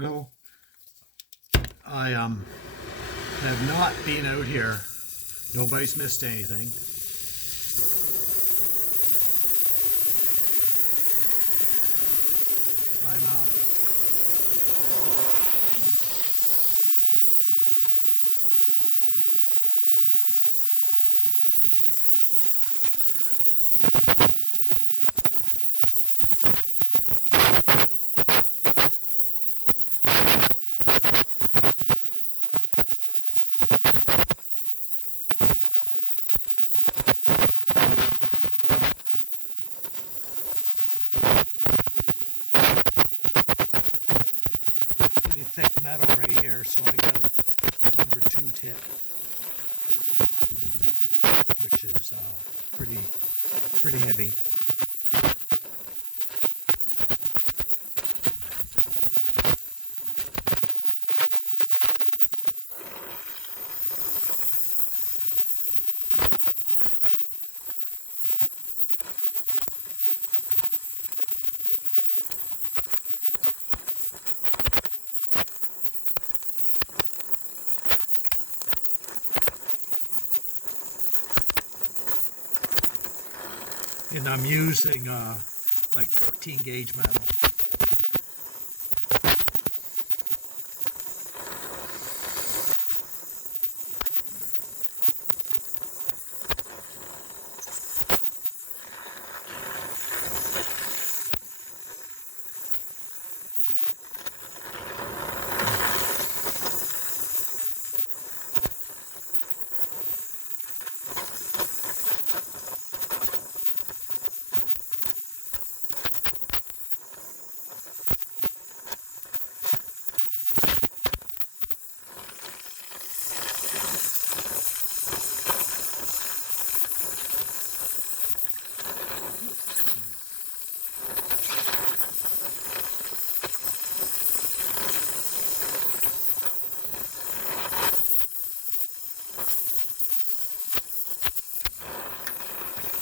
Hello. I have not been out here. Nobody's missed anything. I'm pretty thick metal right here, so I got a number 2 tip, which is pretty heavy. And I'm using like 14 gauge metal.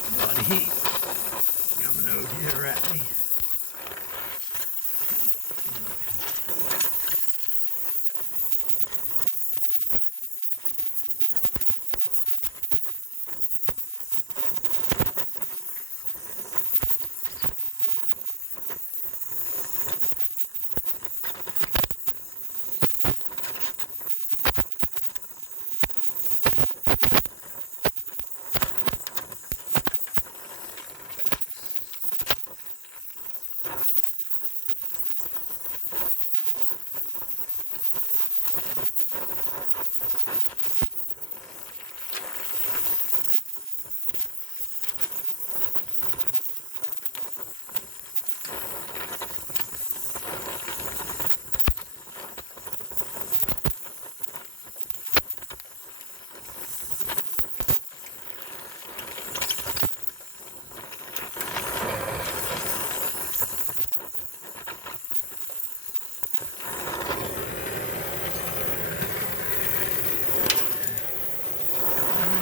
A lot of heat coming out here at me.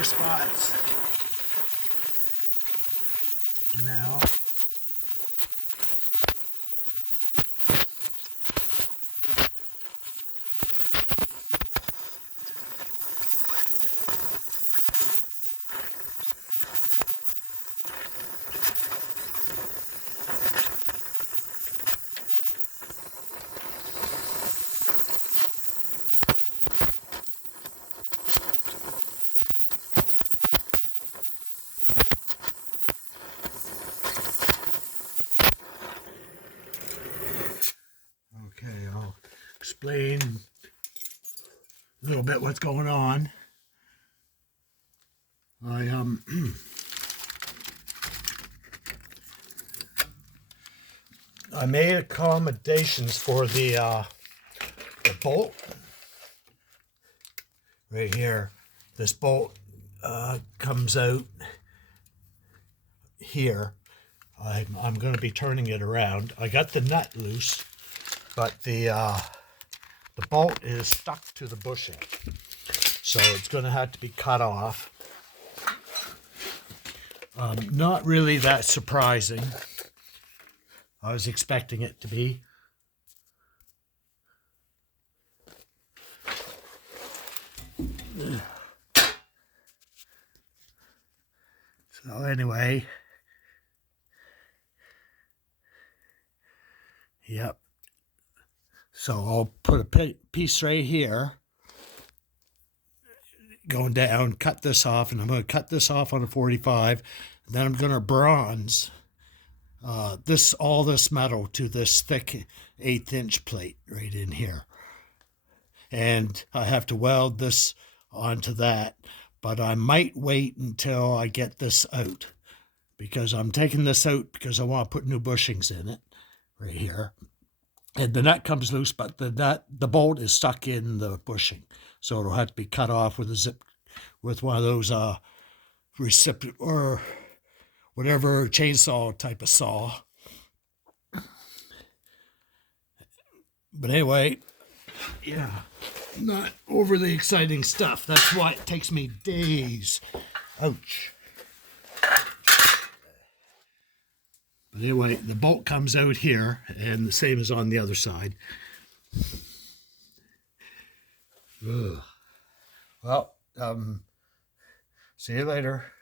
Spots for now. Okay, I'll explain a little bit what's going on. I made accommodations for the bolt right here. This bolt comes out here. I'm going to be turning it around. I got the nut loose, but the bolt is stuck to the bushing, so it's going to have to be cut off. Not really that surprising. I was expecting it to be. So anyway, yep. So I'll put a piece right here, going down, cut this off, and I'm going to cut this off on a 45. And then I'm going to bronze all this metal to this thick 1/8 inch plate right in here. And I have to weld this onto that, but I might wait until I get this out, because I'm taking this out because I want to put new bushings in it right here. And the nut comes loose, but the bolt is stuck in the bushing, so it'll have to be cut off with one of those or whatever chainsaw type of saw. But anyway, yeah, not overly exciting stuff. That's why it takes me days. Ouch. But anyway, the bolt comes out here, and the same as on the other side. Ugh. Well, see you later.